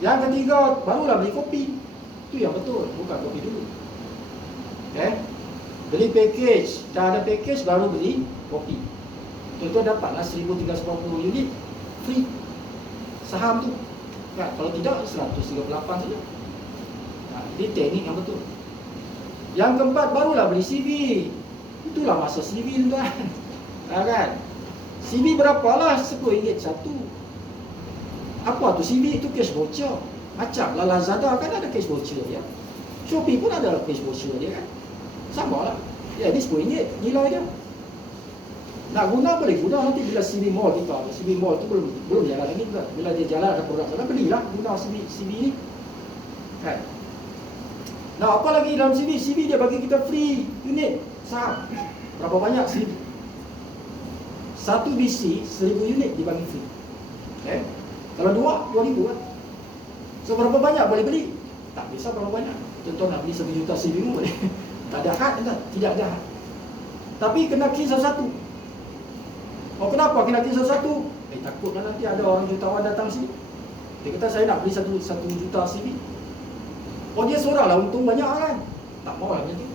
Yang ketiga, barulah beli kopi. Itu yang betul, bukan kopi dulu. Beli package. Dah ada package baru beli kopi. Tuan-tuan dapatlah 1390 unit free saham tu. Kalau tidak 138 saja. Ini teknik yang betul. Yang keempat, barulah beli CV. Itulah masa CV tuan. Kan? CV berapalah? RM10 satu. Apa tu CV? Itu cash voucher. Macam lah Lazada kan ada cash voucher dia. Shopee pun ada cash voucher dia kan. Sama lah. Ini RM10 nilai dia. Nak guna boleh guna nanti bila CV mall kita. CV mall tu belum jalan lagi kan. Bila dia jalan ada produk sana, belilah guna CV ni. Kan? Nah, apa lagi dalam CV? CV dia bagi kita free unit saham. Berapa banyak CV? 1 BC 1000 unit dibagi free. Kalau 2, 2000 kan. So berapa banyak boleh beli? Tak bisa berapa banyak. Contoh nak beli 1 juta CV boleh. Tak ada had kan? Tidak ada had. Tapi kena key satu-satu. Kenapa kena key satu-satu? Takutlah nanti ada orang jutawan datang sini. Dia kata saya nak beli 1 juta CV. Dia seorang lah untung banyak kan. Tak mau lah macam tu.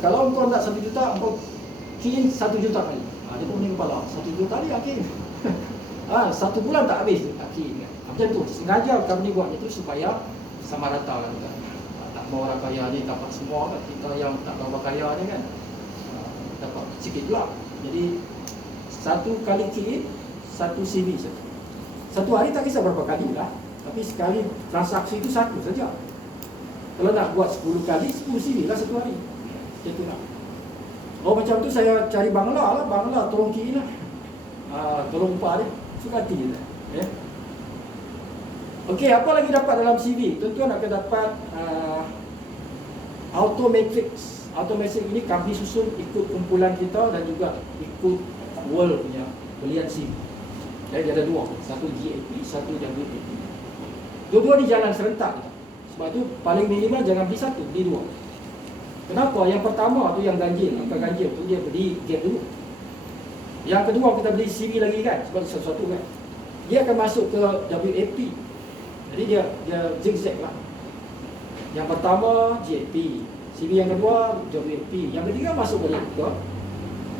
Kalau kau nak 1 juta, kau key 1 juta kali. Dia pun pening kepala. 1 juta ni key. 1 bulan tak habis key. Macam tu. Sengaja kami buat itu supaya sama rata kan. Tak mau orang kaya ni dapat semua kan. Kita yang tak berapa kaya ni kan dapat sikit pula. Jadi 1 kali key 1 CV saja. 1 hari tak kisah berapa kali lah. Tapi sekali transaksi itu 1 saja. Kalau nak buat 10 kali 10 CV lah 1 hari. Macam tu lah. Macam tu saya cari Bangla lah. Bangla tolong key lah. Tolong upah dia. Suka hati je lah. Okey, apa lagi dapat dalam CV? Tuan-tuan akan dapat Automatrix. Automatrix ini kami susun ikut kumpulan kita dan juga ikut World punya belian CV. Jadi ada 2, satu GAP, satu WAP. Dua-dua di jalan serentak. Sebab tu paling minimal jangan beli 1, beli 2. Kenapa? Yang pertama tu yang ganjil, angka ganjil tu dia beli gap dulu. Yang kedua kita beli CV lagi kan, sebab sesuatu kan. Dia akan masuk ke WAP. Jadi dia zigzag lah. Yang pertama GAP, CV yang kedua WAP, yang ketiga masuk balik ke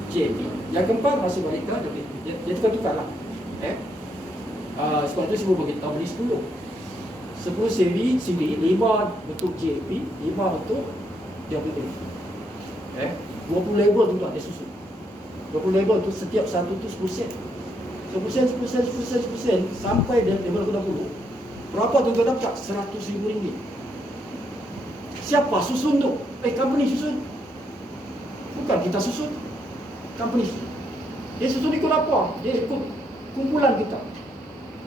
GAP, yang keempat masuk balik ke WAP. Dia tukar-tukar lah. Sebab tu saya bagi tahu beli 10 CV, 5 untuk GAP, 5 untuk WAP. 20 label tu dia susun. 20 label tu setiap satu tu 10 sen. 10 sen sampai dia label ke 20. Berapa tu dapat? RM100,000. Siapa susun tu? Company susun. Bukan kita susun. Company susun. Dia susun ikut apa? Dia ikut kumpulan kita.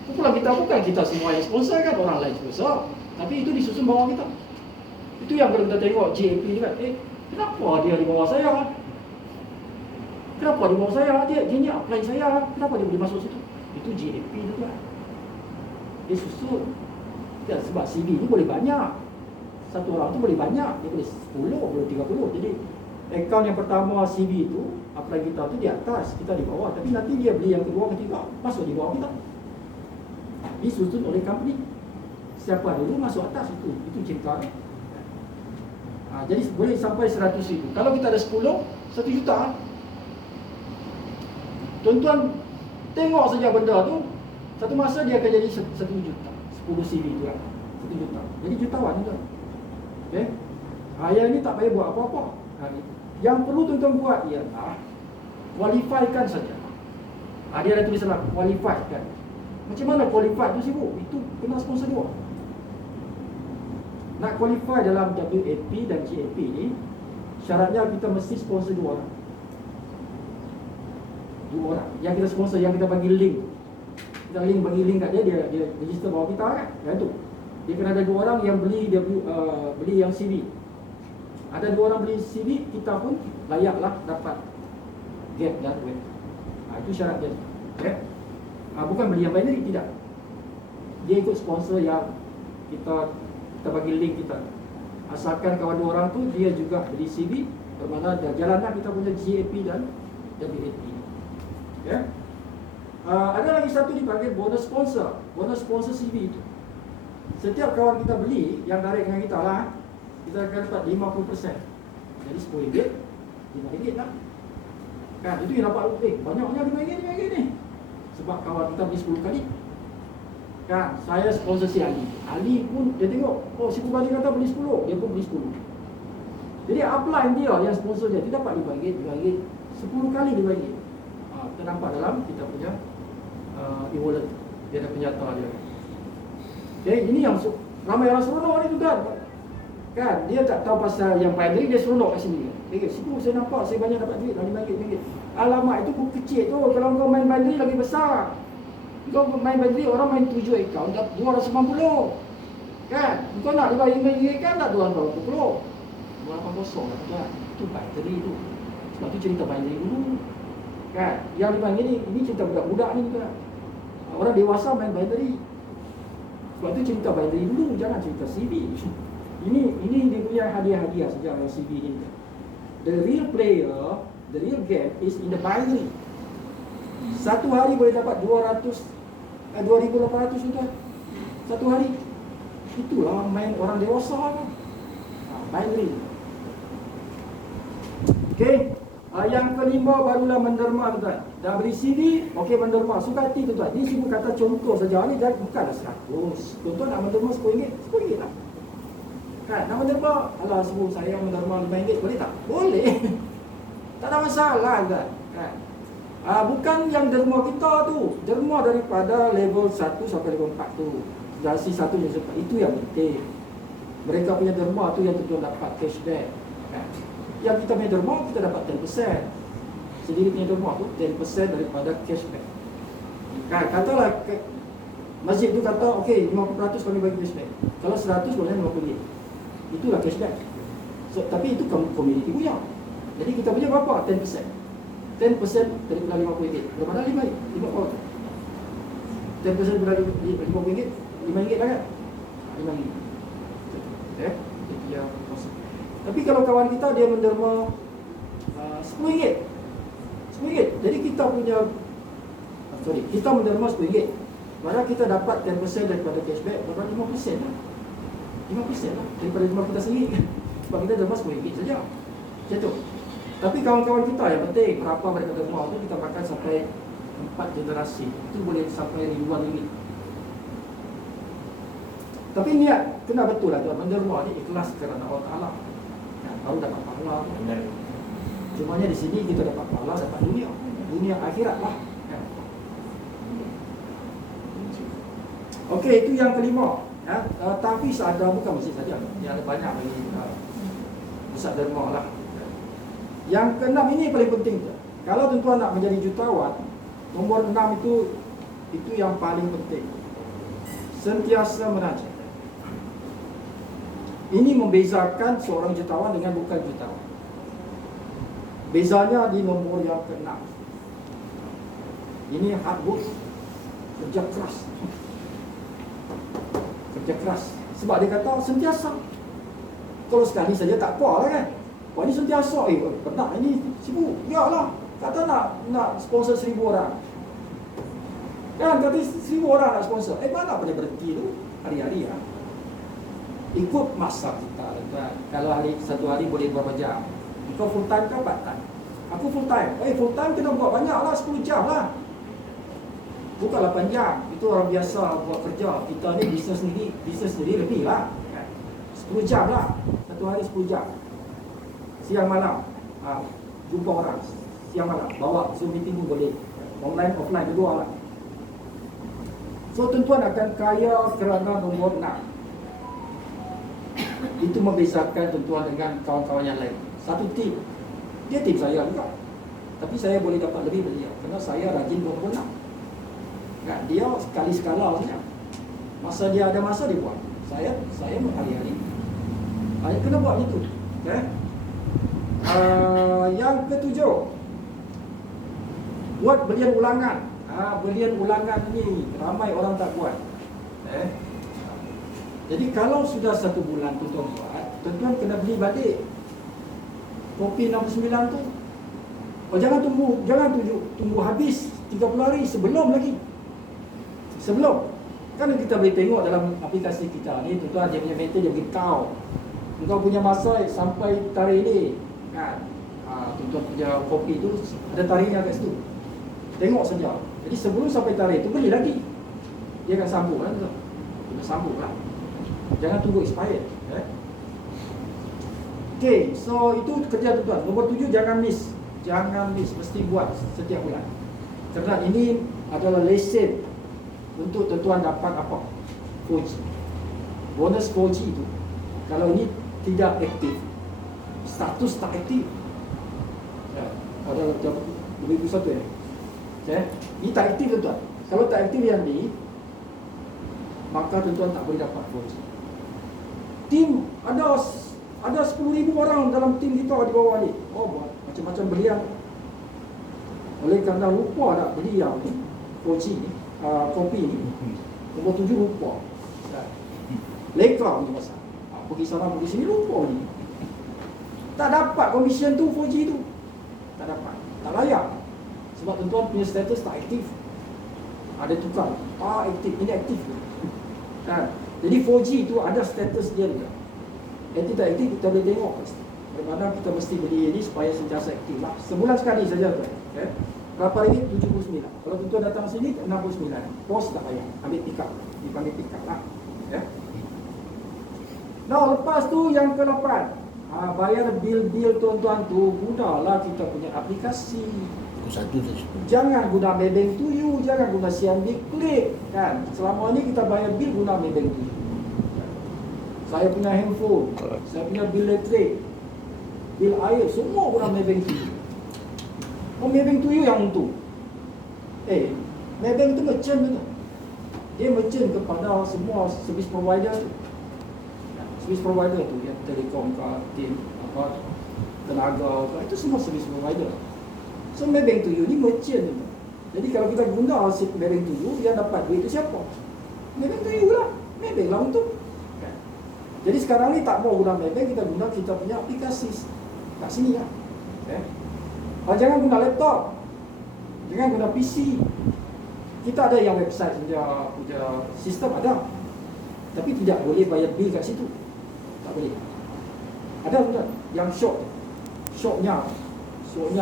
Kumpulan kita bukan kita semua yang sponsor kan, orang lain sponsor. Tapi itu disusun bawah kita. Itu yang kalau kita tengok GAP ni kan, Kenapa dia di bawah saya? Kenapa di bawah saya? Dia ni upline saya. Kenapa dia boleh masuk situ? Itu GAP tu kan. Dia susun. Kan, sebab CV ni boleh banyak. Satu orang tu boleh banyak. Dia boleh 10, boleh 30. Jadi akaun yang pertama CV tu, upline kita tu di atas, kita di bawah. Tapi nanti dia beli yang kedua, ketiga, masuk di bawah kita. Disusun oleh company. Siapa dulu masuk atas itu cerita. Jadi boleh sampai 100,000. Kalau kita ada 10, 1 juta. Tuan-tuan tengok saja benda tu, satu masa dia akan jadi 1 juta. 10 CV tu kan. 1 juta. Jadi jutawan tu. Okey. Yang ini tak payah buat apa-apa. Yang perlu tuan-tuan buat ialah qualifykan saja. Dia ada tulis lah, qualified kan. Macam mana qualified tu sibuk? Itu kena sponsor dua. Nak qualify dalam WAP dan GAP ni, syaratnya kita mesti sponsor dua orang. Dua orang. Yang kita sponsor, yang kita bagi link. Kita bagi link kat dia register bawah kita kan. Yang tu. Dia kena ada 2 orang yang beli yang CV. Ada 2 orang beli CV, kita pun layaklah dapat gap dan web. Itu syarat dia. Okay? Bukan beli yang binary, tidak. Dia ikut sponsor yang kita bagi link kita. Asalkan kawan 2 orang tu dia juga beli CV, bermakna dah jalanlah kita punya GAP dan WAP. Okay? Ada lagi satu dipanggil bonus sponsor. Bonus sponsor CV itu. Setiap kawan kita beli yang direct dengan kita lah, kita akan dapat 50%. Jadi RM10, RM5 lah. Kan, itu yang dapat banyaknya RM5 ni. Sebab kawan kita beli 10 kali. Kan, saya sponsor si Ali. Ali pun dia tengok, si Kubali kata beli 10, dia pun beli 10. Jadi upline dia yang sponsor dia dapat RM5, 10 kali RM5. Kita nampak dalam kita punya e-wallet. Dia ada penyata dia. Okay, ini yang ramai orang seronok ni tu kan, dia tak tahu pasal yang binary, dia seronok kat sini. Situ saya nampak saya banyak dapat duit RM5. Alamak, itu buku kecil tu. Kalau kau main binary lagi besar. Kau main binary, orang main 7 akaun dah 290. Kan? Kau nak RM5 kan tak 280. 280 lah tuan. Itu binary tu. Sebab tu cerita binary dulu. Kan? Yang RM5 ini cerita budak-budak ni tuan. Orang dewasa main binary. Sebab tu cerita binary dulu, jangan cerita CV. Ini dia punya hadiah-hadiah saja yang CV ni. The real player, the real game is in the binary. Satu hari boleh dapat 2,800 tuan. Satu hari. Itulah main orang dewasa kan. Binary. Okey. Yang kelima barulah menderma tuan. Dah beri CV, okey menderma. Suka hati tuan. Ini cuma kata contoh saja. Ni dah bukanlah 100. Tuan nak menderma RM10 lah. Kan, nak menderma, alah sebelum saya menderma RM5 boleh tak? Boleh. Tak ada masalah kan. Bukan yang derma kita tu. Derma daripada level 1 sampai level 4 tu. Dasi 1 dan 4 itu yang penting. Mereka punya derma tu yang tuan dapat cashback. Kan? Yang kita punya derma kita dapat 10%. Sendiri punya derma tu 10% daripada cashback. Kan, katalah masjid tu kata okey 50% kami bagi cashback. Kalau 100 boleh RM50. Itulah cashback. Tapi itu community punya. Jadi kita punya berapa? 10%. 10% daripada RM50. Berapa RM5? RM5. 10% daripada RM50. RM5 lah kan? RM5. Okay? Jadi dia proses. Tapi kalau kawan kita dia menderma RM10. RM10. Jadi kita punya kita menderma RM10. Maka kita dapat 10% daripada cashback. Berapa? 5% lah. 5% lah daripada jumlah kita sendiri. Sebab kita derma RM10 saja. Macam tu. Tapi kawan-kawan kita yang penting berapa mereka derma tu kita makan sampai 4 generasi. Itu boleh sampai ribuan ringgit. Tapi niat kena betul lah tuan. Menderma ni ikhlas kerana Allah Ta'ala. Baru dapat pahala. Cumanya di sini kita dapat pahala, dapat dunia akhirat lah. Okey, itu yang kelima. Tapi ada bukan mesti saja. Yang ada banyak lagi pusat derma lah. Yang keenam ini paling penting. Kalau tuan-tuan nak menjadi jutawan, nombor 6 itu yang paling penting. Sentiasa menajak. Ini membezakan seorang jutawan dengan bukan jutawan. Bezanya di nombor yang ke-6. Ini hard work, kerja keras. Kerja keras. Sebab dia kata sentiasa. Kalau sekali saja tak apa lah kan. Wah ini sentiasa, pernah ini sibuk. Ya lah, kata nak sponsor 1,000 orang. Kan kata 1,000 orang nak sponsor. Mana boleh berhenti tu hari-hari ya. Ikut masa kita kan. Kalau satu hari boleh berapa jam. Kau full time ke part time? Aku full time. Full time kena buat banyak lah, 10 jam lah. Bukan 8 jam. Itu orang biasa buat kerja. Kita ni bisnes sendiri lebih lah. 10 jam lah. Satu hari 10 jam. Siang malam jumpa orang. Siang malam bawa Zoom meeting pun boleh. Online, offline kedua lah. So tuan-tuan akan kaya kerana nombor 6. Itu membezakan tuan-tuan dengan kawan-kawan yang lain. Satu tim. Dia tim saya juga. Tapi saya boleh dapat lebih dari dia. Kerana saya rajin nombor 6. Kan? Dia sekali-sekala saja. Masa dia ada masa dia buat. Saya hari-hari. Kena buat itu. Okay? Yang ketujuh, buat belian ulangan. Belian ulangan ni ramai orang tak buat. Jadi kalau sudah 1 bulan tuan-tuan buat, tuan-tuan kena beli balik kopi 69 tu. Jangan tunggu habis 30 hari sebelum lagi. Sebelum. Kan kita boleh tengok dalam aplikasi kita ni, tuan-tuan dia punya meter dia beritahu. Engkau punya masa sampai tarikh ini. Kan? Tuan-tuan punya kopi tu ada tarikhnya kat situ. Tengok saja. Jadi sebelum sampai tarikh tu beli lagi. Dia akan sambung lah tuan. Dia sambung lah. Jangan tunggu expired. Okay, so itu kerja tuan-tuan. Nombor 7, jangan miss. Jangan miss, mesti buat setiap bulan. Kerana ini adalah lesen untuk tuan-tuan dapat apa? 4G. Bonus 4G itu. Kalau ini tidak aktif, status tak aktif. Ada lebih besar tu ya. Ini tak aktif tuan-tuan. Kalau tak aktif yang ni, maka tuan-tuan tak boleh dapat 4G. Tim ada 10,000 orang dalam tim kita di bawah ni. Buat macam-macam belian. Oleh kerana lupa nak beli yang ni 4G ni, kopi ni. Nombor 7 lupa. Leka ni pasal. Pergi sana pergi sini lupa ni. Tak dapat komisen tu 4G tu. Tak dapat. Tak layak. Sebab tuan-tuan punya status tak aktif. Ada tukar. Aktif, ini aktif. Kan? Jadi 4G tu ada status dia juga. Aktif tak aktif kita boleh tengok pasti. Bagaimana kita mesti beli ini supaya sentiasa aktif lah. Sebulan sekali saja tuan. Berapa ringgit? 79. Kalau tuan-tuan datang sini 69. Pos tak payah. Ambil pick up. Dipanggil pick up lah. Nah, lepas tu yang ke-8. Bayar bil-bil tuan-tuan tu, gunalah kita punya aplikasi. Jangan guna Maybank to you, jangan guna CIMB Click kan. Selama ni kita bayar bil guna Maybank to you. Saya punya handphone, saya punya bil elektrik, bil air, semua guna Maybank to you. Maybank to you yang untung. Maybank tu merchant tu. Dia merchant kepada semua service provider tu. Service provider tu yang telekom ke, tenaga ke, itu semua service provider. So Maybank to you ni merchant tu. Jadi kalau kita guna Maybank to you, yang dapat duit tu siapa? Maybank to you lah. Maybank lah untuk. Jadi sekarang ni tak mau guna Maybank, kita guna kita punya aplikasi kat sini lah. Jangan guna laptop, jangan guna PC. Kita ada yang website punya sistem ada, tapi tidak boleh bayar bil kat situ. Tak boleh. Ada tuan yang shopnya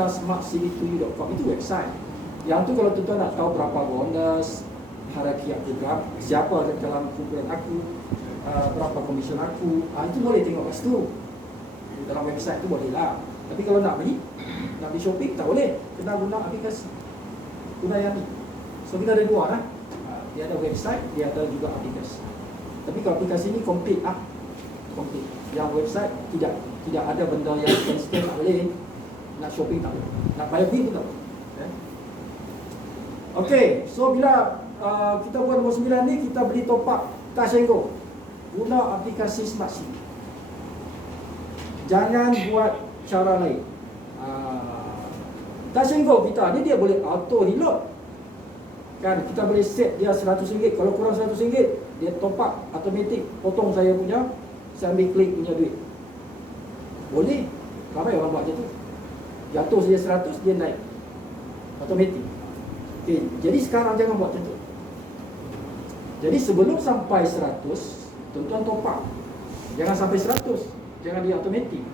smartcv2u.com itu website. Yang tu kalau tuan nak tahu berapa bonus, hierarki aku berapa, siapa dalam kumpulan aku, berapa komisen aku, itu boleh tengok kat situ. Dalam website tu boleh lah. Tapi kalau nak beli shopping tak boleh. Kena guna aplikasi. Guna yang ni. So kita ada dua lah. Dia ada website, dia ada juga aplikasi. Tapi kalau aplikasi ni complete lah. Complete. Yang website tidak ada benda yang scan tak boleh. Nak shopping tak boleh. Nak bayar bil pun tak boleh. Okay, so bila kita buat nombor 9 ni, kita beli top up Touch 'n Go. Guna aplikasi Smart SIM. Jangan buat cara lain. Tashenko kita ni dia boleh auto reload. Kan kita boleh set dia RM100. Kalau kurang RM100, dia top up automatik, potong saya punya, saya ambil klik punya duit. Boleh. Ramai orang buat macam tu. Jatuh saja 100, dia naik automatik. Okay, jadi sekarang jangan buat macam tu. Jadi sebelum sampai 100, tuan-tuan top up. Jangan sampai 100, jangan dia automatik.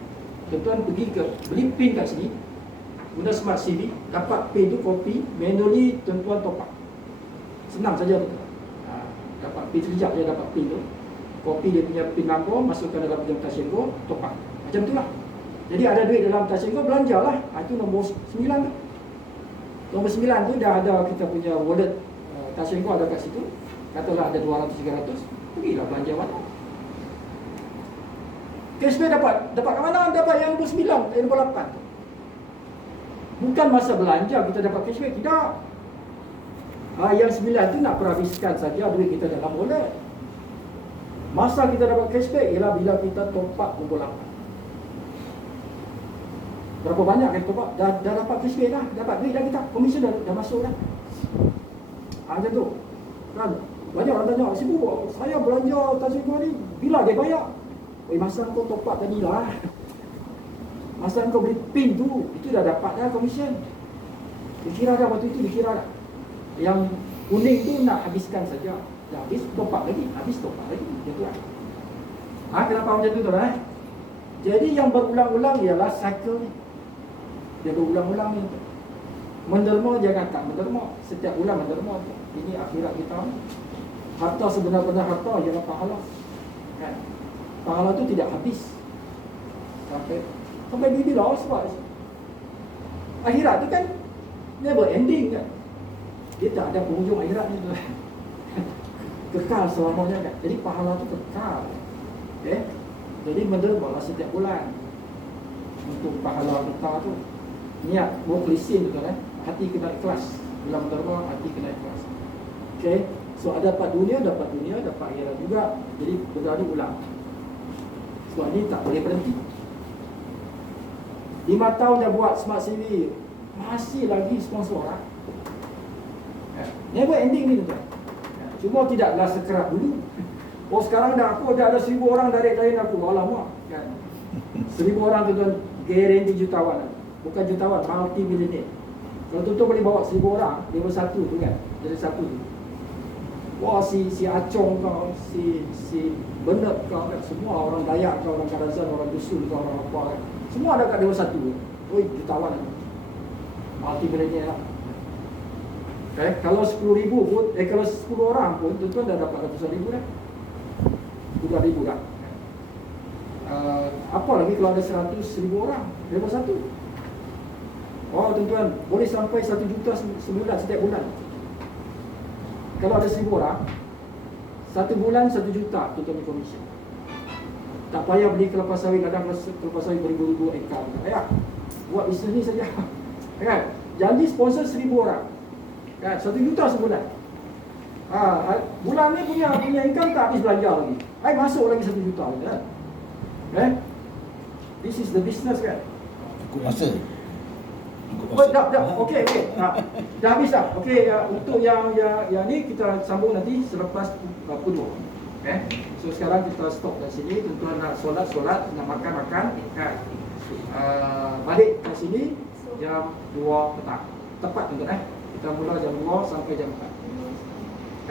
Tuan-tuan pergi ke beli pin kat sini, guna smart CV, dapat pin tu copy, manually tuan-tuan top up. Senang saja tu. Dapat pin sekejap je, dapat pin tu, copy dia punya pin number, masukkan dalam dalam Tashenko, top up. Macam tu lah. Jadi ada duit dalam Tashenko, belanjalah. Itu nombor 9 tu. Nombor 9 tu dah ada kita punya wallet Tashenko ada kat situ. Katalah ada 200-300, pergilah belanja mana. Cashback dapat kat mana? Dapat yang nombor 9, yang nombor 8 tu. Bukan masa belanja kita dapat cashback, tidak. Yang 9 tu nak perhabiskan saja duit kita dalam wallet. Masa kita dapat cashback ialah bila kita top up nombor 8. Berapa banyak kita top up? Dah dapat cashback dah, dapat duit dah kita, komisen dah masuk dah. Macam tu. Kan? Banyak orang tanya, sibuk, saya belanja Tashenko ni, bila dia bayar? Masa kau top up tadi lah. Masa kau beli pin tu, itu dah dapat dah komisen. Dikira dah waktu itu, dikira dah. Yang kuning tu nak habiskan saja. Dah habis, top up lagi, habis top up lagi. Macam tu lah. Kenapa macam tu tuan? Jadi yang berulang-ulang ialah cycle ni. Dia berulang-ulang ni. Menderma jangan tak menderma. Setiap bulan menderma. Ini akhirat kita. Harta sebenar-benar harta ialah pahala. Kan? Pahala tu tidak habis. Sampai bila sebab akhirat tu kan never ending kan. Dia tak ada penghujung akhirat ni tu. Kekal selamanya kan. Jadi pahala tu kekal. Okay? Jadi mendermalah setiap bulan untuk pahala kita tu. Niat mukhlisin tu kan. Hati kena ikhlas. Bila menderma hati kena ikhlas. Okay? So ada dapat dunia, dapat akhirat juga. Jadi benda ni ulang. Sebab ni tak boleh berhenti. 5 tahun dah buat smart CV, masih lagi sponsor orang. Never ending ni tuan. Cuma tidaklah sekerap dulu. Oh sekarang dah aku dah ada 1,000 orang direct lain aku. Alamak kan. 1,000 orang tu tuan, guarantee jutawan. Bukan jutawan, multi-millionaire. Kalau tuan boleh bawa 1,000 orang, level 1 tu kan, jadi 1 tu. Wah si Acong kau, si Benet kau kan, semua orang Dayak kau, orang Kadazan, orang Dusun kau, orang apa kan. Semua ada kat level 1. Oi, jutawan. Multi-millionaire lah. Okay, kalau 10,000 pun, kalau 10 orang pun, tuan-tuan dah dapat ratusan ribu dah. 10,000 dah. Apa lagi kalau ada 100,000 orang, level 1. Oh tuan-tuan, boleh sampai 1 juta sebulan, setiap bulan. Kalau ada 1,000 orang, 1 bulan 1 juta tuan-tuan punya komisen. Tak payah beli kelapa sawit, kadang kelapa sawit beribu-ribu ekar. Ayah, buat bisnes ni saja. Kan? Janji sponsor 1,000 orang. Kan? 1 juta sebulan. Bulan ni punya income tak habis belanja lagi. Masuk lagi 1 juta kan? This is the business kan? Ikut masa. Dah. Okey. Dah habis dah. Okey, untuk yang ni kita sambung nanti selepas pukul 2. Okay. So sekarang kita stop kat sini. Tuan-tuan nak solat, nak makan. Kan? Balik kat sini jam 2 petang. Tepat tuan-tuan. Kita mula jam 2 sampai jam 4.